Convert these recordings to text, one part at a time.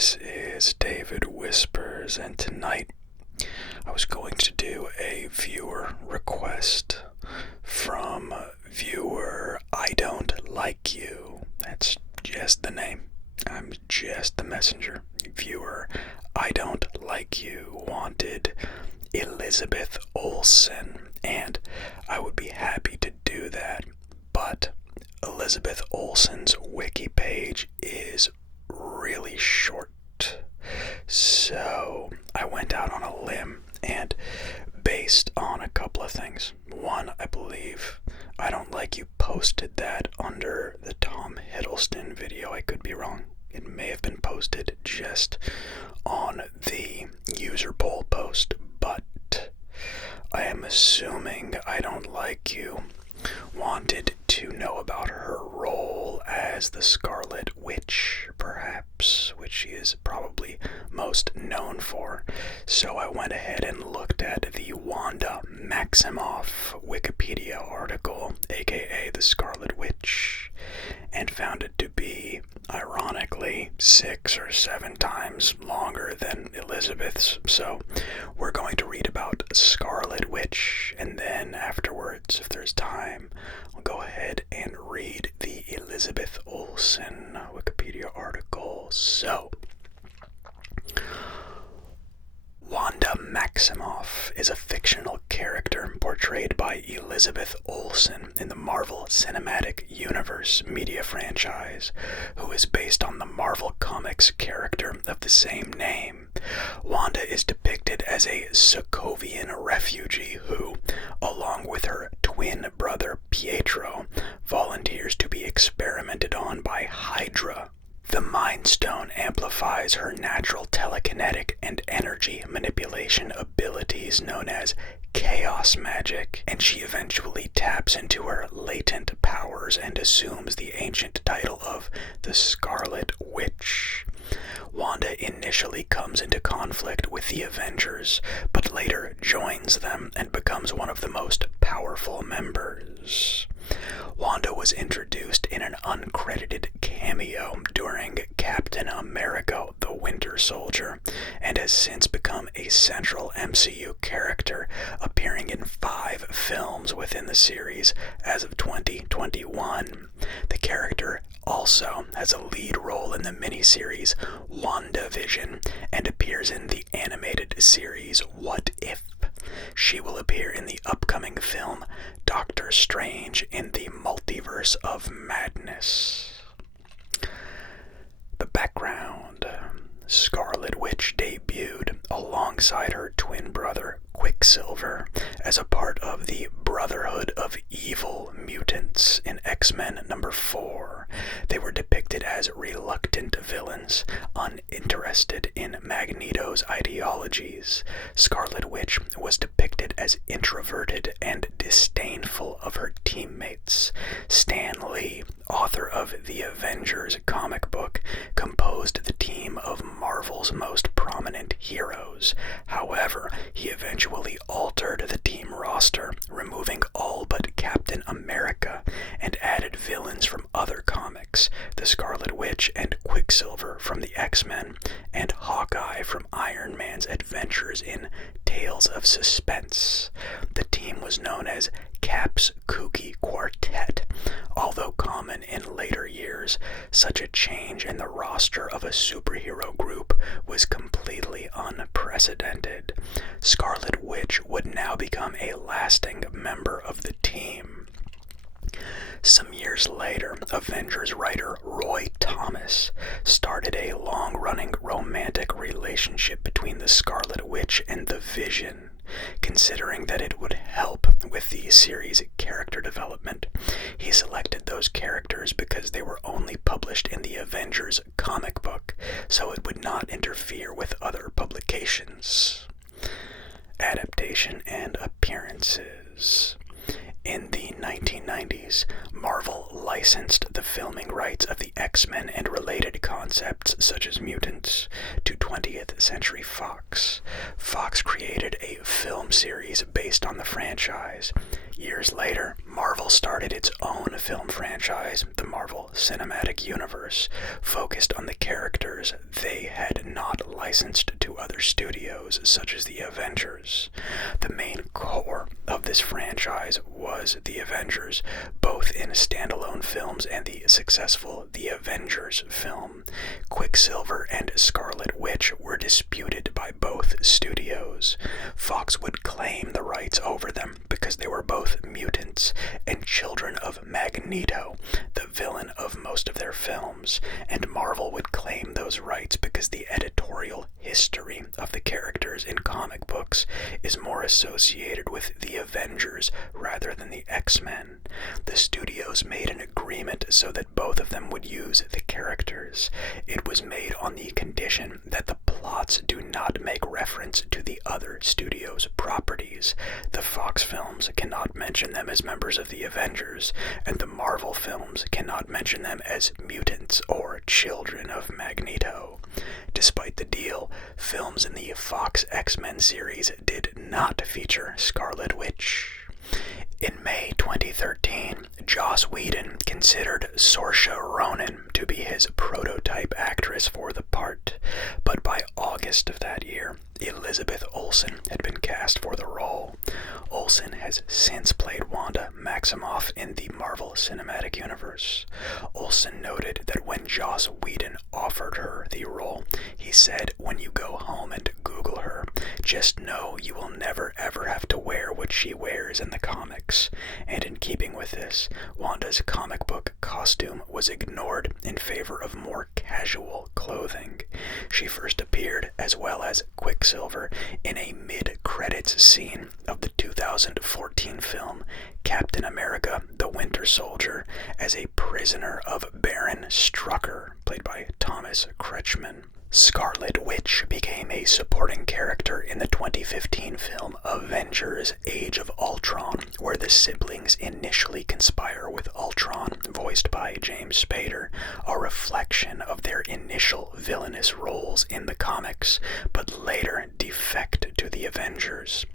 This is David Whispers, and tonight I was going to do a viewer request from viewer I Don't Like You. That's just the name. I'm just the messenger. Viewer I Don't Like You wanted Elizabeth Olson, and I would be happy to do that, but Elizabeth Olson's wiki page is really short. So I went out on a limb and based on a couple of things. One, I believe I Don't Like You posted that under the Tom Hiddleston video. I could be wrong. It may have been posted just on the user poll post, but I am assuming I Don't Like You wanted to know about her role as the Scarlet Witch, perhaps, which she is probably most known for. So I went ahead and looked at the Wanda Maximoff Wikipedia article, aka the Scarlet Witch, and found it to be, ironically, 6 or 7 times longer than Elizabeth's. So we're going to read about Scarlet Witch, and then afterwards, if there's time, I'll go ahead and read the Elizabeth Olson Wikipedia article. So, Wanda Maximoff is a fictional character portrayed by Elizabeth Olson in the Marvel Cinematic Universe media franchise, who is based on the Marvel Comics character of the same name. Wanda is depicted as a Sokovian refugee who, along with her twin brother Pietro, volunteers to be experimented on by Hydra. The Mind Stone amplifies her natural telekinetic and energy manipulation abilities known as chaos magic, and she eventually taps into her latent powers and assumes the ancient title of the Scarlet Witch. Wanda initially comes into conflict with the Avengers, but later joins them and becomes one of the most powerful members. Wanda was introduced in an uncredited cameo during Captain America: The Winter Soldier, and has since become a central MCU character, appearing in 5 films within the series as of 2021. The character also has a lead role in the miniseries WandaVision and appears in the animated series What If. She will appear in the upcoming film Doctor Strange in the Multiverse of Madness. The background: Scarlet Witch debuted alongside her twin brother Quicksilver as a part of the Brotherhood of Evil Mutants in X-Men number 4. They were depicted as reluctant villains, uninterested in Magneto's ideologies. Scarlet Witch was depicted as introverted and disdainful of her teammates. Stan Lee, author of the Avengers comic book, composed the team of Marvel's most prominent heroes. However, he eventually altered the team roster, removing all but Captain America, and added villains from other comics, the Scarlet Witch and Quicksilver from the X-Men, and Hawkeye from Iron Man's adventures in Tales of Suspense. The team was known as Cap's Kooky Quartet. Although common in later years, such a change in the roster of a superhero group was completely unprecedented. Scarlet Witch would now become a lasting member of the team. Some years later, Avengers writer Roy Thomas started a long-running romantic relationship between the Scarlet Witch and the Vision. Considering that it would help with the series' character development, he selected those characters because they were only published in the Avengers comic book, so it would not interfere with other publications. Adaptation and Appearances. In the 1990s, Marvel licensed the filming rights of the X-Men and related concepts such as mutants to 20th Century Fox. Fox created a film series based on the franchise. Years later, Marvel started its own film franchise, the Marvel Cinematic Universe, focused on the characters they had not licensed to other studios, such as the Avengers. The main core of this franchise was the Avengers, both in standalone films and the successful The Avengers film. Quicksilver and Scarlet Witch were disputed by both studios. Fox would claim the rights over them because they were both mutants and children of Magneto, the villain of most of their films, and Marvel would claim those rights because the editorial history of the characters in comic books is more associated with the Avengers rather than the X-Men. The studios made an agreement so that both of them would use the characters. It was made on the condition that the plots do not make reference to the other studios' properties. The Fox films cannot mention them as members of the Avengers, and the Marvel films cannot mention them as mutants or children of Magneto. Despite the deal, films in the Fox X-Men series did not feature Scarlet Witch. In May 2013, Joss Whedon considered Saoirse Ronan to be his prototype actress for the part, but by August of that year, Elizabeth Olson had been cast for the role. Olson has since played Wanda Maximoff in the Marvel Cinematic Universe. Olson noted that when Joss Whedon offered her the role, he said, "When you go home and Google her, just know you will never ever have to wear what she wears in the comics." And in keeping with this, Wanda's comic book costume was ignored in favor of more casual clothing. She first appeared, as well as Quicksilver, in a mid-credits scene of the 2014 film Captain America: The Winter Soldier as a prisoner of Baron Strucker, played by Thomas Kretschmann. Scarlet Witch became a supporting character in the 2015 film Avengers Age of Ultron, where the siblings initially conspire with Ultron, voiced by James Spader, a reflection of their initial villainous roles in the comics, but later defect to the Avengers.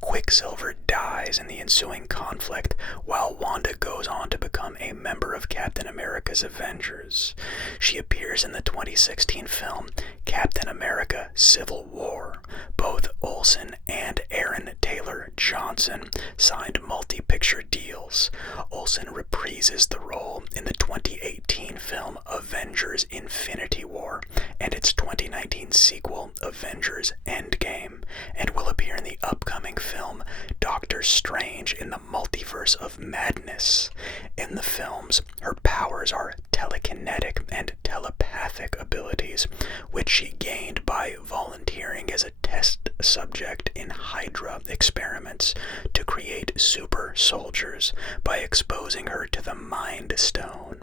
Quicksilver dies in the ensuing conflict, while Wanda goes on to become a member of Captain America's Avengers. She appears in the 2016 film Captain America Civil War. Both Olsen and Aaron Taylor Johnson signed multi-picture deals. Olsen reprises the role in the 2018 film Avengers Infinity War and its 2019 sequel Avengers Endgame, and will appear in the upcoming film Doctor Strange in the Multiverse of Madness. In the films, her powers are telekinetic and telepathic abilities, which she gained by volunteering as a test subject in Hydra experiments to create super soldiers by exposing her to the Mind Stone.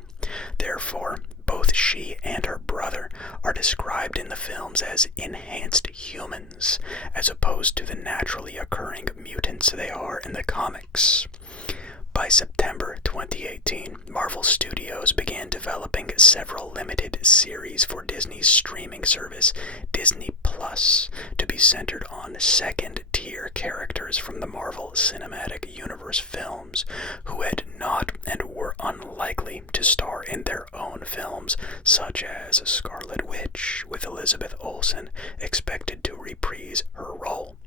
Therefore, both she and her brother are described in the films as enhanced humans, as opposed to the naturally occurring mutants they are in the comics. By September 2018, Marvel Studios began developing several limited series for Disney's streaming service, Disney Plus, to be centered on second-tier characters from the Marvel Cinematic Universe films who had not and were unlikely to star in their own films, such as Scarlet Witch, with Elizabeth Olson expected to reprise her role.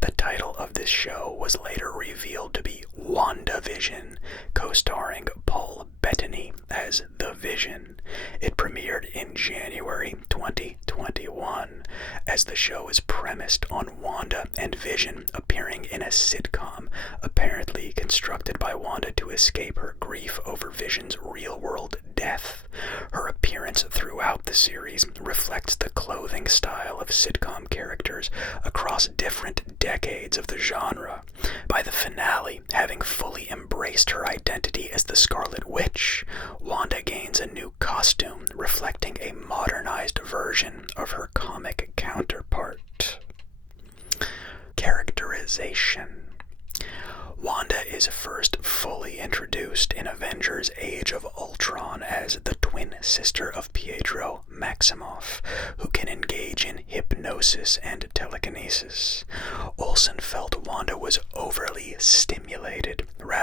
The title of this show was later revealed to be WandaVision, co-starring Paul Bettany as The Vision. It premiered in January 2021, as the show is premised on Wanda and Vision appearing in a sitcom apparently constructed by Wanda to escape her grief over Vision's real-world death. Her appearance throughout the series reflects the clothing style of sitcom characters across different decades of the genre. By the finale, having fully embraced her identity as the Scarlet Witch, Wanda gains a new costume reflecting a modernized version of her comic counterpart. Characterization. Wanda is first fully introduced in Avengers Age of Ultron as the twin sister of Pietro Maximoff, who can engage in hypnosis and telekinesis. Olsen felt Wanda was overly stimulated rather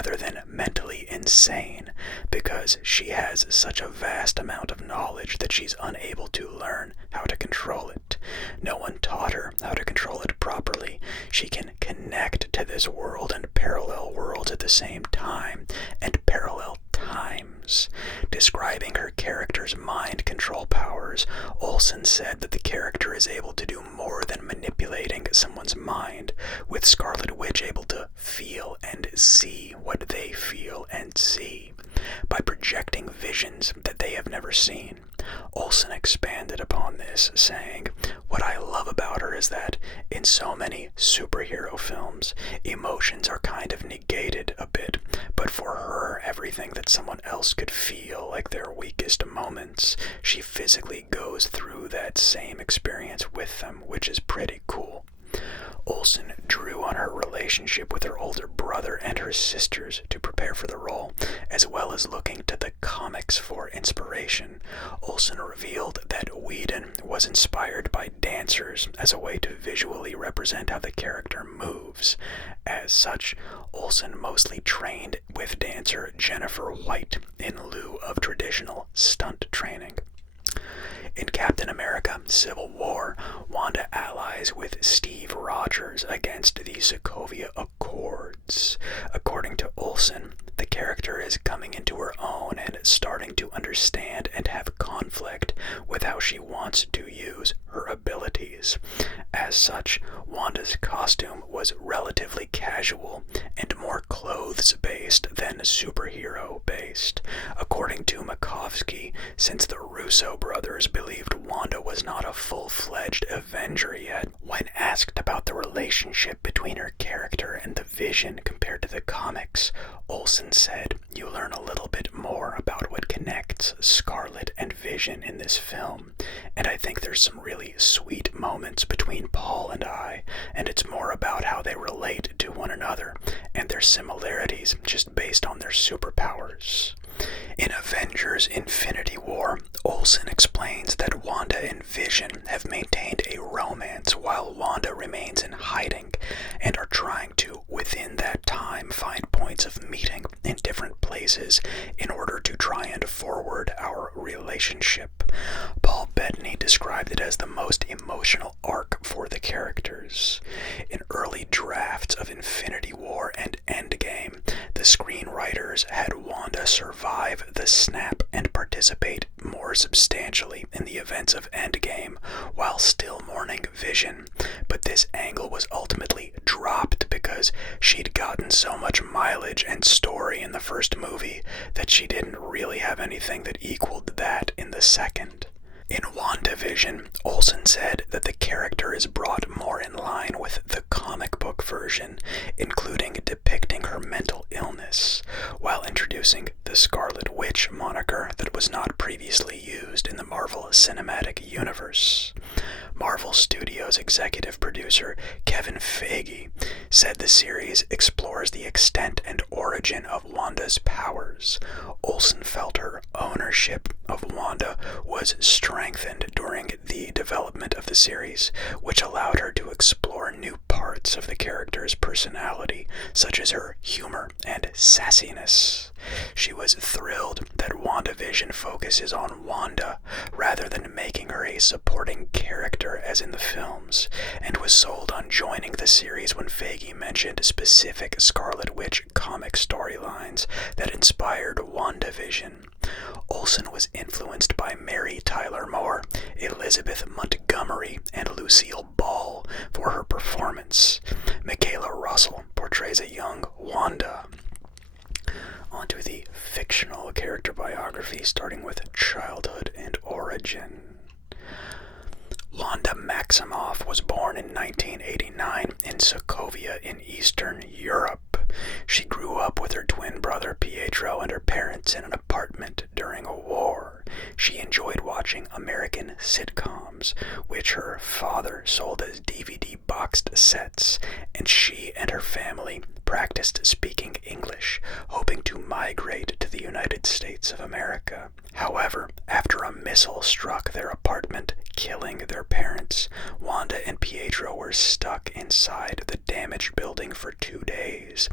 she has such a vast amount of knowledge that she's unable to learn how to control it. No one taught her how to control it properly. She can connect to this world and parallel worlds at the same time, and parallel times. Describing her character's mind control powers, Olson said that the character is able to do more than manipulating someone's mind, with Scarlet Witch able to feel and see what they feel and see, by projecting visions that they have never seen. Olson expanded upon this, saying, "What I love about her is that, in so many superhero films, emotions are kind of negated a bit, but for her, everything that someone else could feel like their weakest moments, she physically goes through that same experience with them, which is pretty cool." Olson drew on her relationship with her older brother and her sisters to prepare for the role, as well as looking to the comics for inspiration. Olson revealed that Whedon was inspired by dancers as a way to visually represent how the character moves. As such, Olson mostly trained with dancer Jennifer White in lieu of traditional stunt training. In Captain America Civil War, Wanda allies with Steve Rogers against the Sokovia Accords. According to Olson, the character is coming into her own and starting to understand and have conflict with how she wants to use her abilities. As such, Wanda's costume was relatively casual and more clothes-based than superhero-based. According to Makovsky, since the Russo brothers believed Wanda was not a full-fledged Avenger yet, when asked about the relationship between her character and the Vision compared to the comics, Olson said, "You learn a little bit more about what connects Scarlet and Vision in this film, and I think there's some really sweet moments between Paul and I, and it's more about how they relate to one another and their similarities just based on their superpowers." In Avengers Infinity War, Olson explains that Wanda and Vision have maintained a romance while Wanda remains in hiding and are trying to, within that time, find points of meeting in different places in order to try and forward our relationship. Paul Bettany described it as the most emotional arc for the characters. In early drafts of Infinity War and Endgame, the screenwriters had Wanda survive the snap and participate more substantially in the events of Endgame while still mourning Vision, but this angle was ultimately dropped because she'd gotten so much mileage and story in the first movie that she didn't really have anything that equaled that in the second. In WandaVision, Olson said that the character is brought more in line with the comic book version, including depicting her mental illness, while introducing the Scarlet Witch moniker that was not previously used in the Marvel Cinematic Universe. Marvel Studios executive producer Kevin Feige said the series explores the extent and origin of Wanda's powers. Olson felt her ownership of Wanda was strengthened during the development of the series, which allowed her to explore new parts of the character's personality, such as her humor and sassiness. She was thrilled that WandaVision focuses on Wanda rather than making her a supporting character as in the films, and was sold on joining the series when Feige mentioned specific Scarlet Witch comic storylines that inspired WandaVision. Olson was influenced by Mary Tyler Moore, Elizabeth Montgomery, and Lucille Ball for her performance. Michaela Russell portrays a young Wanda. Onto the fictional character biography, starting with childhood and origin. Wanda Maximoff was born in 1989 in Sokovia in Eastern Europe. She grew up with her twin brother Pietro and her parents in an apartment during a war. She enjoyed watching American sitcoms, which her father sold as DVD boxed sets, and she and her family practiced speaking English, hoping to migrate to the United States of America. However, after a missile struck their apartment, killing their parents, Wanda and Pietro were stuck inside the damaged building for 2 days.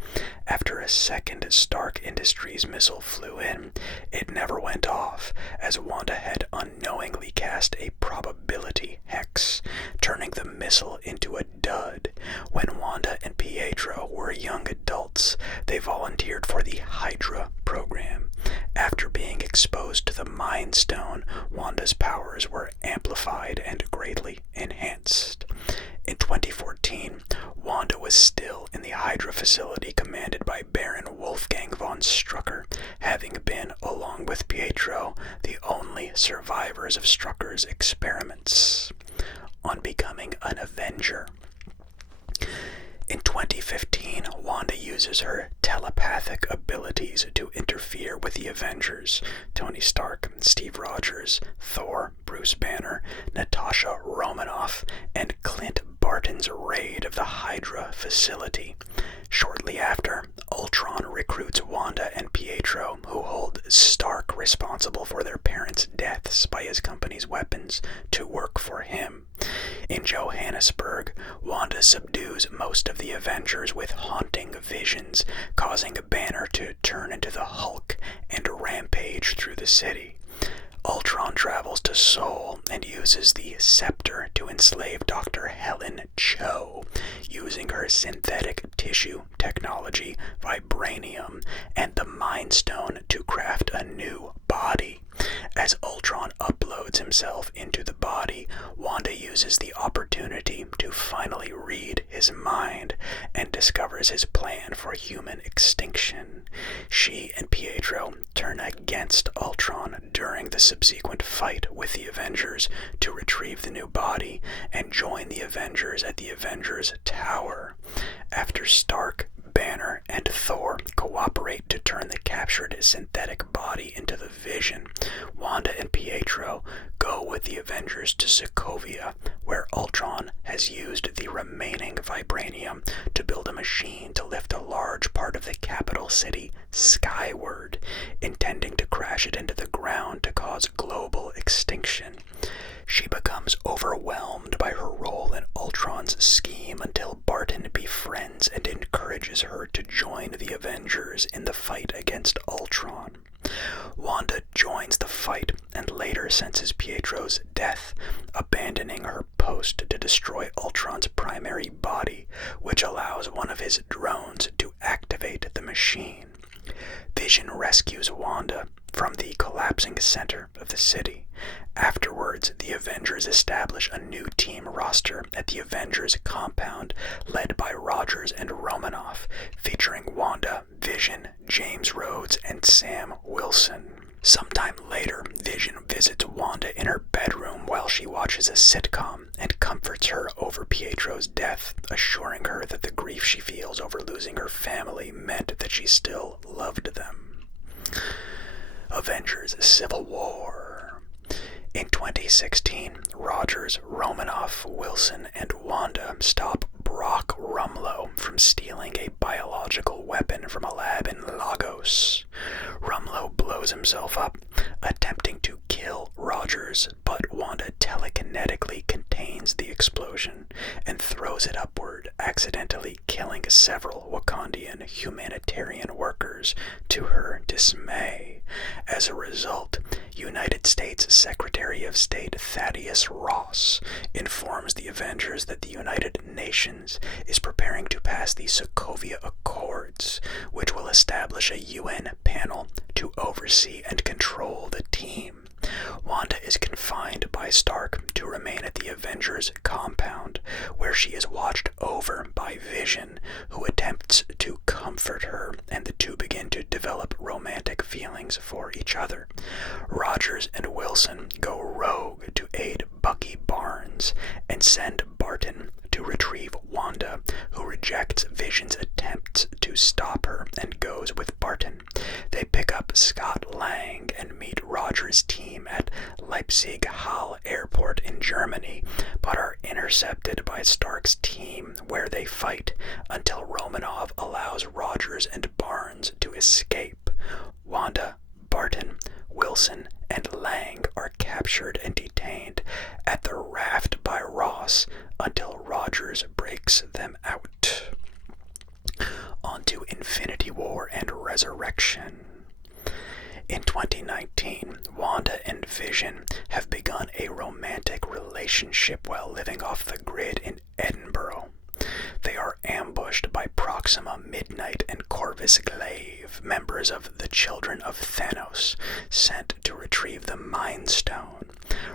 After a second Stark Industries missile flew in, it never went off, as Wanda had unknowingly cast a probability hex, turning the missile into a dud. When Wanda and Pietro were young adults, they volunteered for the Hydra program. After being exposed to the Mind Stone, Wanda's powers were amplified and greatly enhanced. In 2014, Wanda was still in the Hydra facility commanded by Baron Wolfgang von Strucker, having been, along with Pietro, the only survivors of Strucker's experiments. On becoming an Avenger. In 2015, Wanda uses her telepathic abilities to interfere with the Avengers: Tony Stark, Steve Rogers, Thor, Bruce Banner, Natasha Romanoff, and Clint Barton's raid of the Hydra facility. Shortly after, Ultron recruits Wanda and Pietro, who hold Stark responsible for their parents' deaths by his company's weapons, to work for him. In Johannesburg, Wanda subdues most of the Avengers with haunting visions, causing Banner to turn into the Hulk and rampage through the city. Ultron travels to Seoul and uses the Scepter to enslave Dr. Helen Cho, using her synthetic tissue technology, vibranium, and the Mind Stone to craft a new body. As Ultron uploads himself into the body, Wanda uses the opportunity to finally read his mind and discovers his plan for human extinction. She and Pietro turn against Ultron during the subsequent fight with the Avengers to retrieve the new body and join the Avengers at the Avengers Tower. After Stark, Banner, and Thor cooperate to turn the captured synthetic body into the Vision, Wanda and Pietro go with the Avengers to Sokovia, where Ultron has used the remaining vibranium to build a machine to lift a large part of the capital city skyward, intending to crash it into the ground to cause global extinction. She becomes overwhelmed by her role in Ultron's scheme until Barton befriends and encourages her to join the Avengers in the fight against Ultron. Wanda joins the fight and later senses Pietro's death, abandoning her post to destroy Ultron's primary body, which allows one of his drones to activate the machine. Vision rescues Wanda from the collapsing center of the city. Afterwards, the Avengers establish a new team roster at the Avengers compound, led by Rogers and Romanoff, featuring Wanda, Vision, James Rhodes, and Sam Wilson. Sometime later, Vision visits Wanda in her bedroom while she watches a sitcom and comforts her over Pietro's death, assuring her that the grief she feels over losing her family meant that she still loved them. Avengers Civil War. In 2016, Rogers, Romanoff, Wilson, and Wanda stop Brock Rumlow from stealing a biological weapon from a lab in Lagos. Rumlow blows himself up, attempting to kill Rogers, but Wanda telekinetically contains the explosion and throws it upward, accidentally killing several Wakandian humanitarian workers to her dismay. As a result, United States Secretary of State Thaddeus Ross informs the Avengers that the United Nations is preparing to pass the Sokovia Accords, which will establish a UN panel to oversee and control the team. Wanda is confined by Stark to remain at the Avengers compound, where she is watched over by Vision, who attempts to comfort her, and the two begin to develop romantic feelings for each other. Rogers and Wilson go rogue to aid Bucky Barnes and send Barton to retrieve Wanda, who rejects Vision's attempts to stop her and goes with Barton. They pick up Scott Lang and meet Rogers' team at Leipzig-Halle Airport in Germany, but are intercepted by Stark's team, where they fight until Romanoff allows Rogers and Barnes to escape. Wanda, Barton, Wilson, and Lang are captured and detained at the raft by Ross until Rogers breaks them out. On to Infinity War and Resurrection. In 2019, Wanda and Vision have begun a romantic relationship while living off the grid in Edinburgh. They are ambushed by Proxima Midnight and Corvus Glaive, members of the Children of Thanos, sent to retrieve the Mind Stone.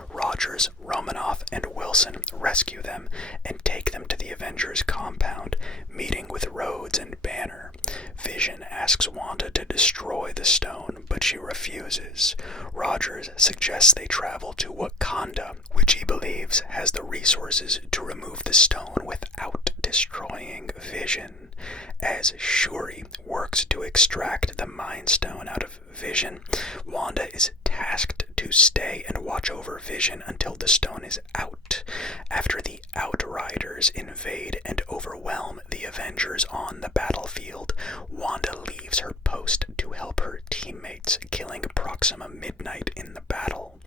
Rogers, Romanoff, and Wilson rescue them and take them to the Avengers compound, meeting with Rhodes and Banner. Vision asks Wanda to destroy the stone, but she refuses. Rogers suggests they travel to Wakanda, which he believes has the resources to remove the stone without destroying Vision. As Shuri works to extract the Mind Stone out of Vision, Wanda is tasked to stay and watch over Vision until the stone is out. After the Outriders invade and overwhelm the Avengers on the battlefield, Wanda leaves her post to help her teammates, killing Proxima Midnight in the battle.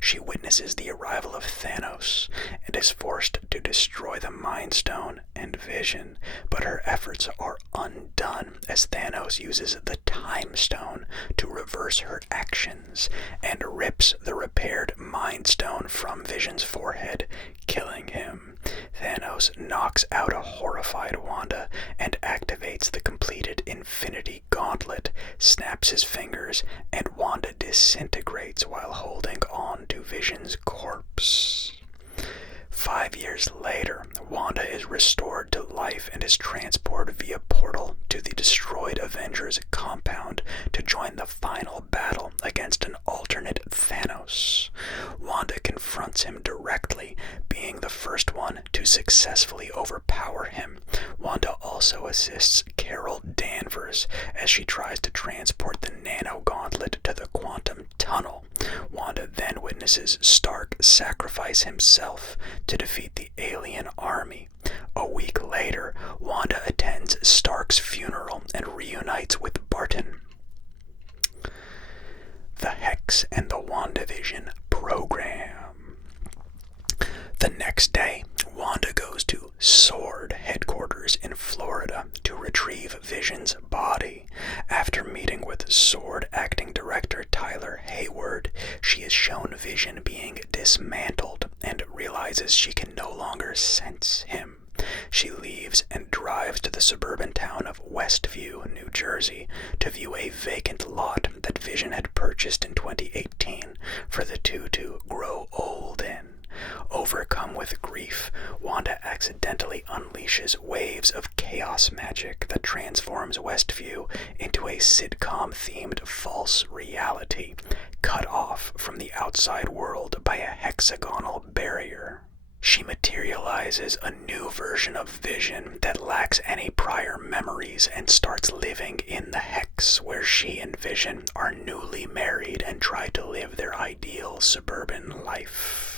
She witnesses the arrival of Thanos and is forced to destroy the Mind Stone and Vision, but her efforts are undone as Thanos uses the Time Stone to reverse her actions and rips the repaired Mind Stone from Vision's forehead, killing him. Thanos knocks out a horrified Wanda and activates the completed Infinity Gauntlet, snaps his fingers, and Wanda disintegrates while holding on to Vision's corpse. 5 years later, Wanda is restored to life and is transported via portal to the destroyed Avengers compound to join the final battle against an alternate Thanos. Wanda confronts him directly, being the first one to successfully overpower him. Wanda also assists Carol Danvers as she tries to transport the Nano Gauntlet to the Quantum Tunnel. Wanda then witnesses Stark sacrifice himself to defeat the alien army. A week later, Wanda attends Stark's funeral and reunites with Barton. The Hex and the WandaVision program. The next day, Wanda goes to SWORD headquarters in Florida to retrieve Vision's body. After meeting with SWORD acting director Tyler Hayward, she is shown Vision being dismantled and realizes she can no longer sense him. She leaves and drives to the suburban town of Westview, New Jersey, to view a vacant lot that Vision had purchased in 2018 for the two to grow old in. Overcome with grief, Wanda accidentally unleashes waves of chaos magic that transforms Westview into a sitcom-themed false reality, cut off from the outside world by a hexagonal barrier. She materializes a new version of Vision that lacks any prior memories and starts living in the Hex, where she and Vision are newly married and try to live their ideal suburban life.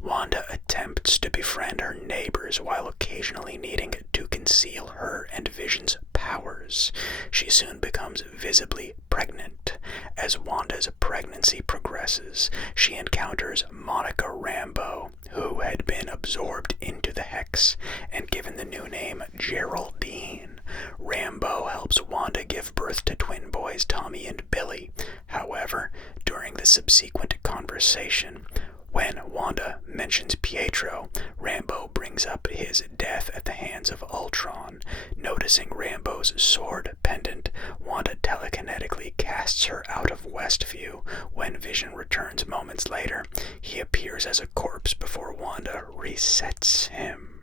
Wanda attempts to befriend her neighbors while occasionally needing to conceal her and Vision's powers. She soon becomes visibly pregnant. As Wanda's pregnancy progresses, she encounters Monica Rambeau, who had been absorbed into the Hex and given the new name Geraldine. Rambeau helps Wanda give birth to twin boys Tommy and Billy. However, during the subsequent conversation, when Wanda mentions Pietro, Rambeau brings up his death at the hands of Ultron. Noticing Rambeau's sword pendant, Wanda telekinetically casts her out of Westview. When Vision returns moments later, he appears as a corpse before Wanda resets him.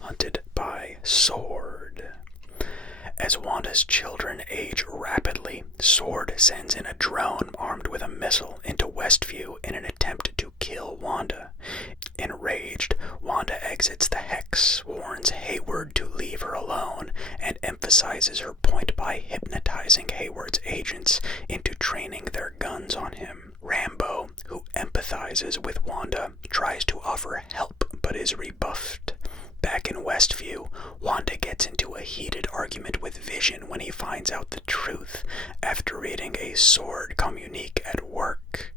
Hunted by SWORD. As Wanda's children age rapidly, SWORD sends in a drone armed with a missile into Westview in an attempt to kill Wanda. Enraged, Wanda exits the Hex, warns Hayward to leave her alone, and emphasizes her point by hypnotizing Hayward's agents into training their guns on him. Rambeau, who empathizes with Wanda, tries to offer help but is rebuffed. Back in Westview, Wanda gets into a heated argument with Vision when he finds out the truth after reading a SWORD communique at work.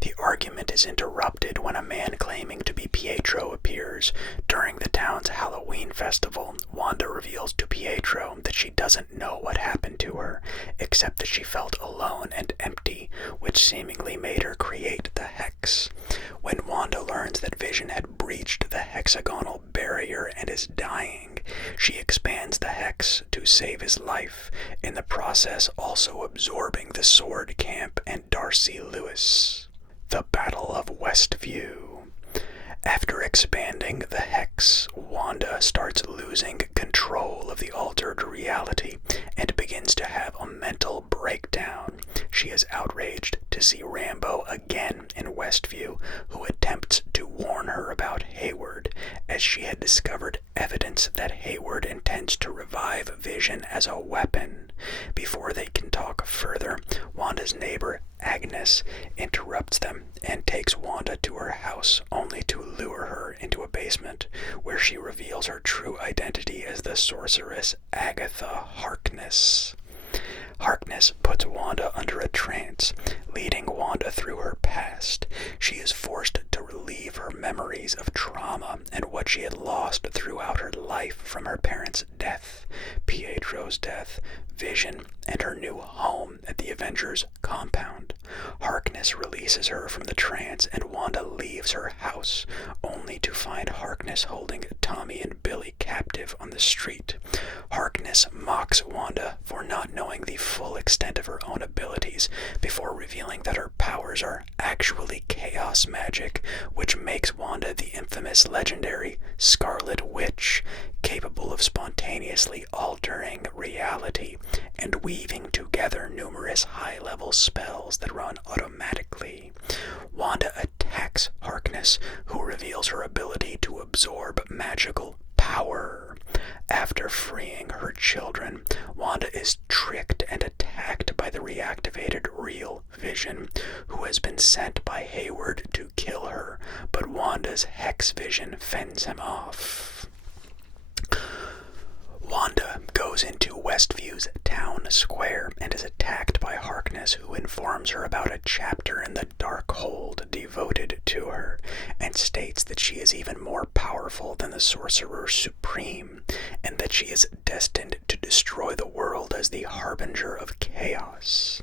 The argument is interrupted when a man claiming to be Pietro appears. During the town's Halloween festival, Wanda reveals to Pietro that she doesn't know what happened to her, except that she felt alone and empty, which which seemingly made her create the hex. When Wanda learns that Vision had breached the hexagonal barrier and is dying, she expands the hex to save his life, in the process also absorbing the Sword Camp and Darcy Lewis. The Battle of Westview. After expanding the hex, Wanda starts losing control of the altered reality and begins to have a mental breakdown. She is outraged to see Rambo again in Westview, who attempts to warn her about Hayward, as she had discovered evidence that Hayward intends to revive Vision as a weapon. Before they can talk further, Wanda's neighbor Agnes interrupts them and takes Wanda to her house, only to lure her into a basement where she reveals her true identity as the sorceress Agatha Harkness. Harkness puts Wanda under a trance, leading Wanda through her past. She is forced to relieve her memories of trauma and what she had lost throughout her life from her parents' death, Pietro's death, Vision, and her new home at the Avengers compound. Harkness releases her from the trance and Wanda leaves her house, only to find Harkness holding Tommy and Billy captive on the street. Harkness mocks Wanda for not knowing the full extent of her own abilities before revealing that her powers are actually chaos magic, which makes Wanda the infamous legendary Scarlet Witch, capable of spontaneously altering reality and weaving together numerous high-level spells that run automatically. Wanda attacks Harkness, who reveals her ability to absorb magical power. After freeing her children, Wanda is tricked and attacked by the reactivated real Vision, who has been sent by Hayward to kill her, but Wanda's Hex Vision fends him off. Wanda goes into Westview's town square and is attacked by Harkness, who informs her about a chapter in the Darkhold devoted to her, and states that she is even more powerful than the Sorcerer Supreme, and that she is destined to destroy the world as the Harbinger of Chaos.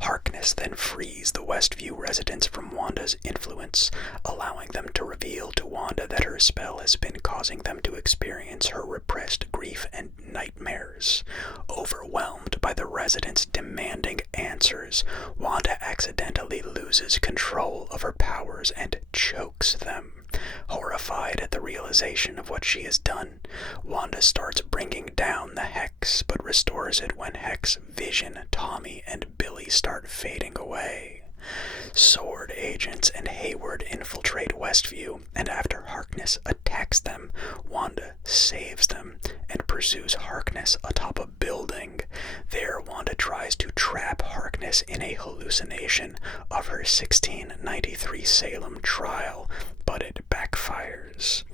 Harkness then frees the Westview residents from Wanda's influence, allowing them to reveal to Wanda that her spell has been causing them to experience her repressed grief and nightmares. Overwhelmed by the residents demanding answers, Wanda accidentally loses control of her powers and chokes them. Horrified at the realization of what she has done, Wanda starts bringing down the Hex, but restores it when Hex, Vision, Tommy, and Billy start fading away. Sword agents and Hayward infiltrate Westview, and after Harkness attacks them, Wanda saves them and pursues Harkness atop a building. There, Wanda tries to trap Harkness in a hallucination of her 1693 Salem trial, but it backfires.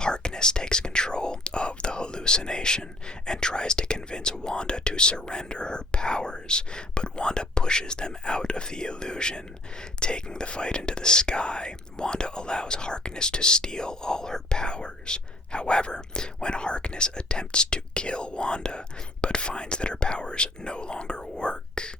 Harkness takes control of the hallucination and tries to convince Wanda to surrender her powers, but Wanda pushes them out of the illusion. Taking the fight into the sky, Wanda allows Harkness to steal all her powers. However, when Harkness attempts to kill Wanda, but finds that her powers no longer work,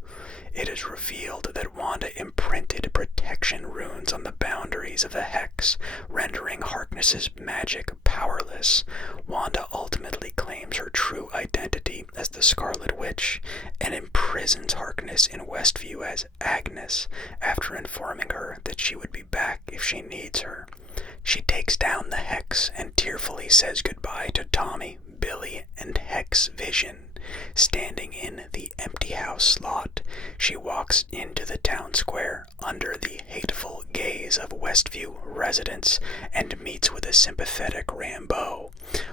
it is revealed that Wanda imprinted protection runes on the boundaries of the Hex, rendering Harkness's magic powerless. Wanda ultimately claims her true identity as the Scarlet Witch and imprisons Harkness in Westview as Agnes, after informing her that she would be back if she needs her. She takes down the Hex and tearfully says goodbye to Tommy, Billy, and Hex Vision. Standing in the empty house slot, she walks into the town square under the hateful gaze of Westview residents and meets with a sympathetic Rambo.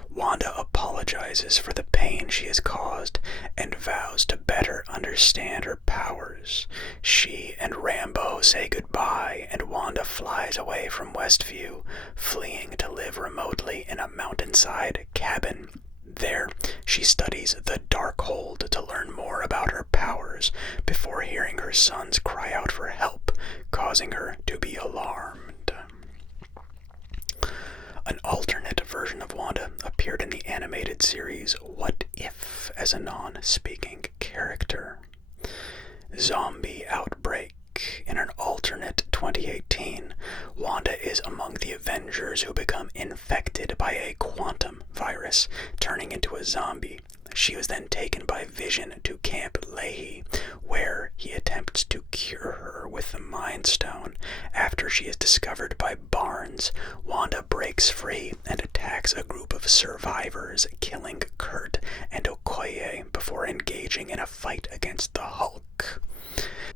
Wanda apologizes for the pain she has caused and vows to better understand her powers. She and Rambo say goodbye, and Wanda flies away from Westview, fleeing to live remotely in a mountainside cabin. There, she studies the Darkhold to learn more about her powers before hearing her sons cry out for help, causing her to be alarmed. An alternate version of Wanda appeared in the animated series What If as a non-speaking character. Zombie Outbreak. Avengers who become infected by a quantum virus, turning into a zombie. She was then taken by Vision to Camp Leahy, where he attempts to cure her with the Mind Stone. After she is discovered by Barnes, Wanda breaks free and attacks a group of survivors, killing Kurt and Okoye before engaging in a fight against the Hulk.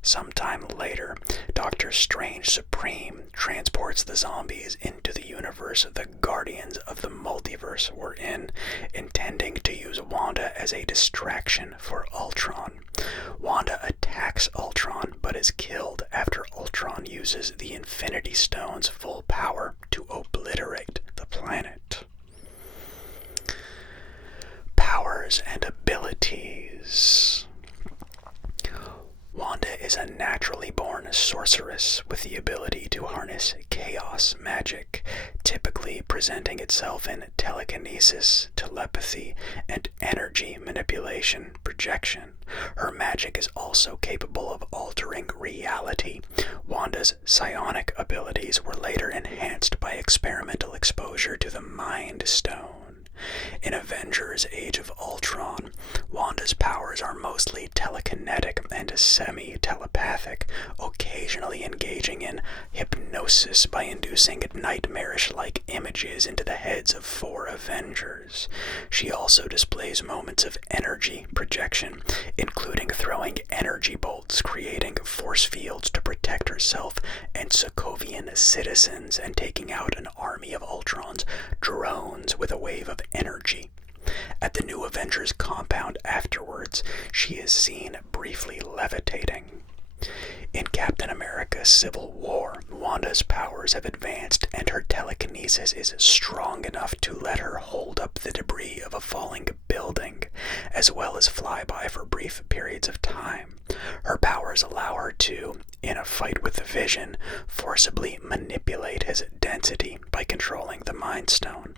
Sometime later, Doctor Strange Supreme transports the zombies into the universe the Guardians of the Multiverse were in, intending to use Wanda as a distraction for Ultron. Wanda attacks Ultron but is killed after Ultron uses the Infinity Stone's full power to obliterate the planet. Powers and abilities. Wanda is a naturally born sorceress with the ability to harness chaos magic, typically presenting itself in telekinesis, telepathy, and energy manipulation projection. Her magic is also capable of altering reality. Wanda's psionic abilities were later enhanced by experimental exposure to the Mind Stone. In Avengers Age of Ultron, Wanda's powers are mostly telekinetic and semi-telepathic, occasionally engaging in hypnosis by inducing nightmarish-like images into the heads of 4 Avengers. She also displays moments of energy projection, including throwing energy bolts, creating force fields to protect herself and Sokovian citizens, and taking out an army of Ultron's drones with a wave of energy. At the New Avengers compound afterwards, she is seen briefly levitating. In Captain America Civil War, Wanda's powers have advanced and her telekinesis is strong enough to let her hold up the debris of a falling building, as well as fly by for brief periods of time. Her powers allow her to, in a fight with the Vision, forcibly manipulate his density by controlling the Mind Stone.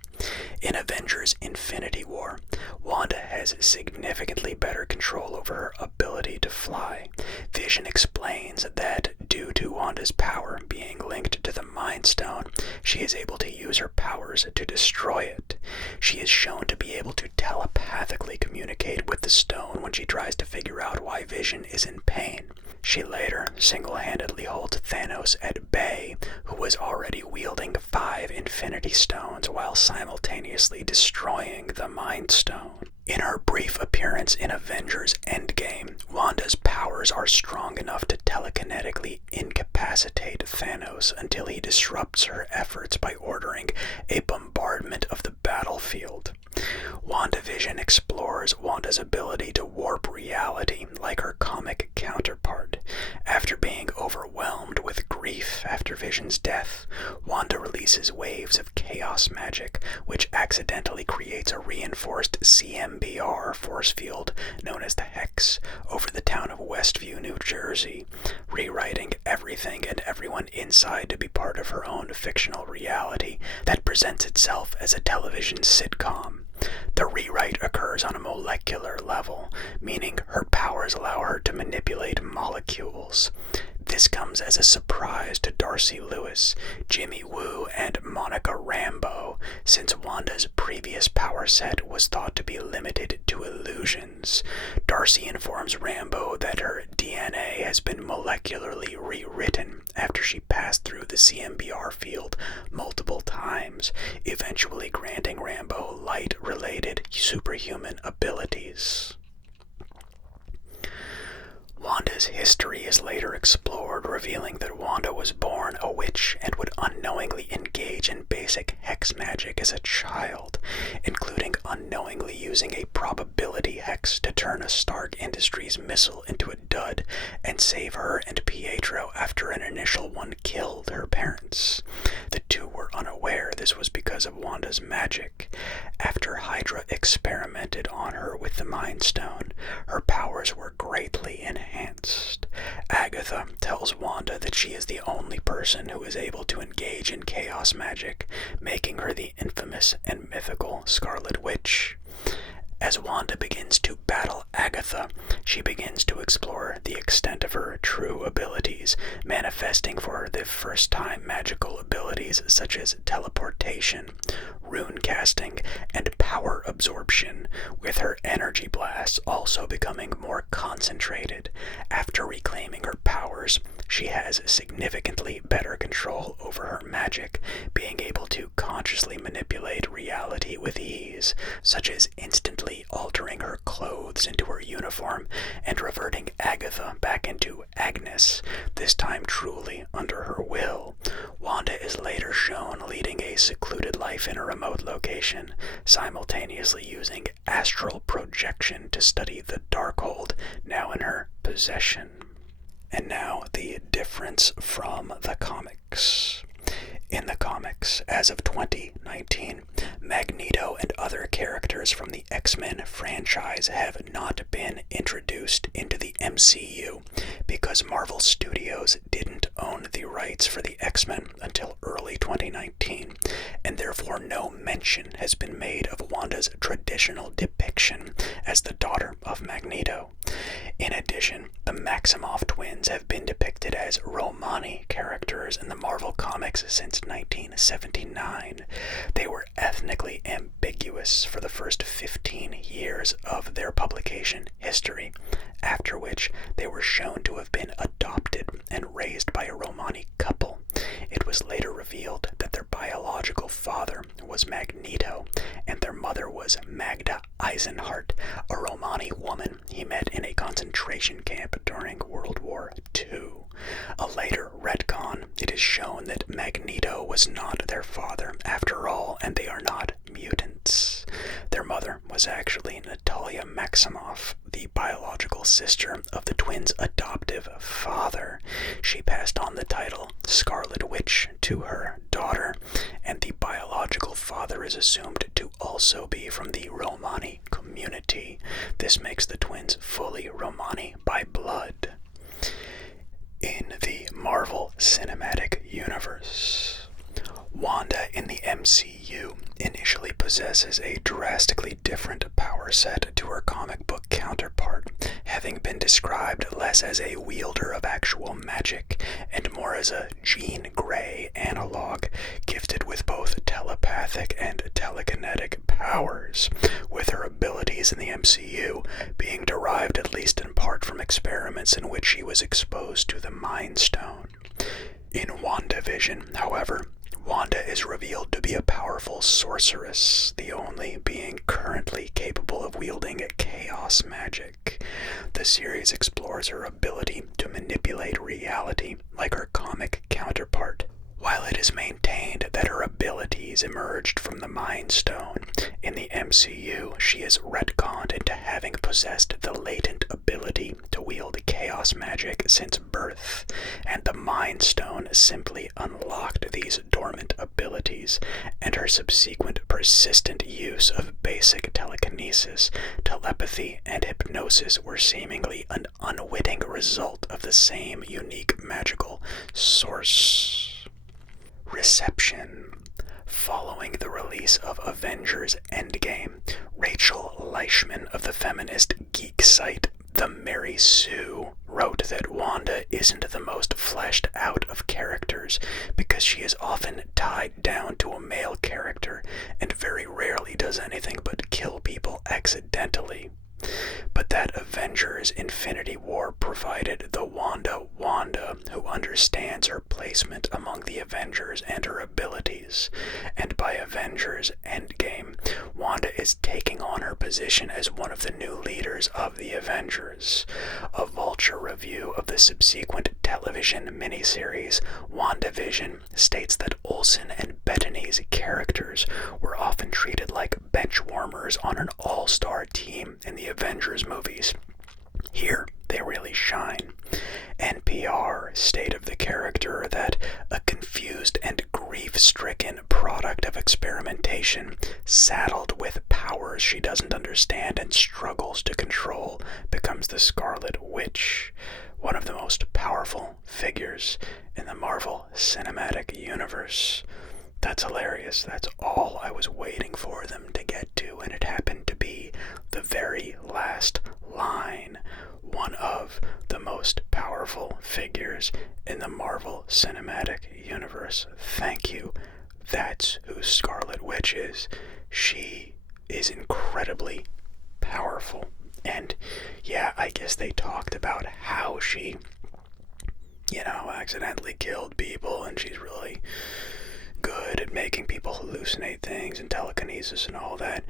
In Avengers Infinity War, Wanda has significantly better control over her ability to fly. Vision explains that due to Wanda's power being linked to the Mind Stone, she is able to use her powers to destroy it. She is shown to be able to telepathically communicate with the stone when she tries to figure out why Vision is in pain. She later single-handedly holds Thanos at bay, who was already wielding 5 Infinity Stones while simultaneously destroying the Mind Stone. In her brief appearance in Avengers Endgame, Wanda's powers are strong enough to telekinetically incapacitate Thanos until he disrupts her efforts by ordering a bombardment of the battlefield. WandaVision explores Wanda's ability to warp reality like her comic counterpart. After being overwhelmed with grief after Vision's death, Wanda releases waves of chaos magic, which accidentally creates a reinforced CMBR force field known as the Hex over the town of Westview, New Jersey, rewriting everything and everyone inside to be part of her own fictional reality that presents itself as a television sitcom. The rewrite occurs on a molecular level, meaning her powers allow her to manipulate molecules. This comes as a surprise to Darcy Lewis, Jimmy Woo, and Monica Rambeau, since Wanda's previous power set was thought to be limited to illusions. Darcy informs Rambeau that her DNA has been molecularly rewritten after she passed through the CMBR field multiple times, eventually granting Rambeau light-related superhuman abilities. Wanda's history is later explored, revealing that Wanda was born a witch and would unknowingly engage in basic hex magic as a child, including unknowingly using a probability hex to turn a Stark Industries missile into a dud and save her and Pietro after an initial one killed her parents. The two were unaware this was because of Wanda's magic. After Hydra experimented on her with the Mind Stone, her powers were greatly enhanced. Agatha tells Wanda that she is the only person who is able to engage in chaos magic, making her the infamous and mythical Scarlet Witch. As Wanda begins to battle Agatha, she begins to explore the extent of her true abilities, manifesting for the first time magical abilities such as teleportation, rune casting, and power absorption, with her energy blasts also becoming more concentrated. After reclaiming her powers, she has significantly better control over her magic, being able to consciously manipulate reality with ease, such as instantly altering her clothes into her uniform and reverting Agatha back into Agnes, this time truly under her will. Wanda is later shown leading a secluded life in a remote location, simultaneously using astral projection to study the Darkhold, now in her possession. And now the difference from the comics. In the comics, as of 2019, Magneto and other characters from the X-Men franchise have not been introduced into the MCU because Marvel Studios didn't own the rights for the X-Men until early 2019, and therefore no mention has been made of Wanda's traditional depiction as the daughter of Magneto. In addition, the Maximoff twins have been depicted as Romani characters in the Marvel comics since 1979. They were ethnically ambiguous for the first 15 years of their publication history, after which they were shown to have been adopted and raised by a Romani couple. It was later revealed that their biological father was Magneto, and their mother was Magda Eisenhart, a Romani woman he met in a concentration camp during World War II. A later retcon, it is shown that Magneto was not their father after all, and they are not mutants. Their mother was actually Natalia Maximoff, the biological sister of the twins' adoptive father. She passed on the title Scarlet Witch to her daughter, and the biological father is assumed to also be from the Romani community. This makes the twins fully Romani by blood. In the Marvel Cinematic Universe, Wanda in the MCU initially possesses a drastically different power set to her comic book counterpart, having been described less as a wielder of actual magic and more as a Jean Grey analog, gifted with both telepathic and telekinetic powers, with her abilities in the MCU being derived at least in part from experiments in which she was exposed to the Mind Stone. In WandaVision, however, Wanda is revealed to be a powerful sorceress, the only being currently capable of wielding chaos magic. The series explores her ability to manipulate reality like her comic counterpart, while it is maintained that her abilities emerged from the Mind Stone. In the MCU, she is retconned into having possessed the latent ability to wield chaos magic since birth, and the Mind Stone simply unlocked these dormant abilities, and her subsequent persistent use of basic telekinesis, telepathy, and hypnosis were seemingly an unwitting result of the same unique magical source. Reception. Following the release of Avengers Endgame, Rachel Leichman of the feminist geek site The Mary Sue wrote that Wanda isn't the most fleshed out of characters because she is often tied down to a male character and very rarely does anything but kill people accidentally. But that Avengers Infinity War provided the Wanda who understands her placement among the Avengers and her abilities. And by Avengers Endgame, Wanda is taking on her position as one of the new leaders of the Avengers. A Vulture review of the subsequent television miniseries WandaVision states that Olsen and Bettany's characters were often treated like benchwarmers on an all-star team in the Avengers movies. Here, they really shine. NPR state of the character that a confused and grief-stricken product of experimentation, saddled with powers she doesn't understand and struggles to control, becomes the Scarlet Witch, one of the most powerful figures in the Marvel Cinematic Universe. That's hilarious. That's all I was waiting for them to get to, and it happened to be the very last line. One of the most powerful figures in the Marvel Cinematic Universe. Thank you. That's who Scarlet Witch is. She is incredibly powerful. And yeah, I guess they talked about how she, accidentally killed people, and she's really good at making people hallucinate things and telekinesis and all that.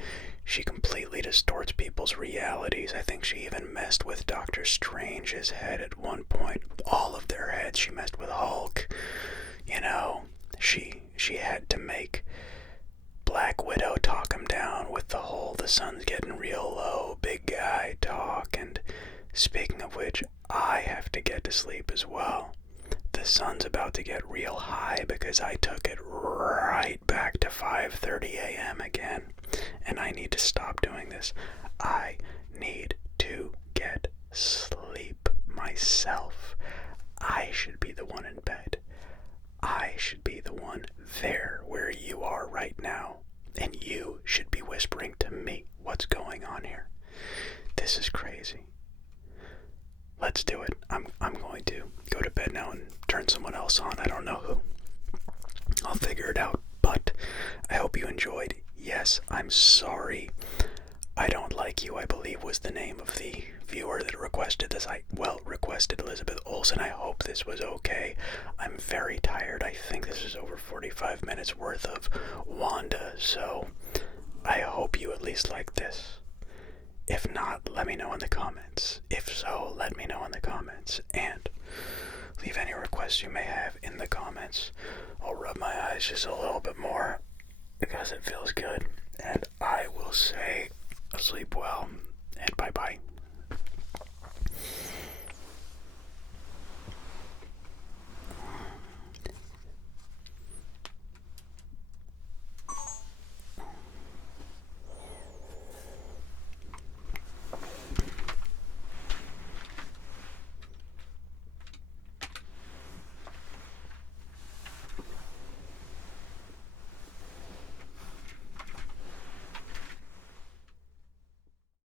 She completely distorts people's realities. I think she even messed with Doctor Strange's head at one point. All of their heads. She messed with Hulk. She had to make Black Widow talk him down with the whole "the sun's getting real low, big guy" talk. And speaking of which, I have to get to sleep as well. The sun's about to get real high because I took it right back to 5:30 a.m. again, and I need to stop doing this. I need to get sleep myself. I should be the one in bed. I should be the one there where you are right now, and you should be whispering to me what's going on here. This is crazy. Let's do it. I'm going to go to bed now and turn someone else on. I don't know who. I'll figure it out. But I hope you enjoyed. Yes, I'm sorry. I Don't Like You, I believe, was the name of the viewer that requested this. Requested Elizabeth Olson. I hope this was okay. I'm very tired. I think this is over 45 minutes worth of Wanda, so I hope you at least like this. If not, let me know in the comments. If so, let me know in the comments. And leave any requests you may have in the comments. I'll rub my eyes just a little bit more because it feels good. And I will say, sleep well, and bye-bye.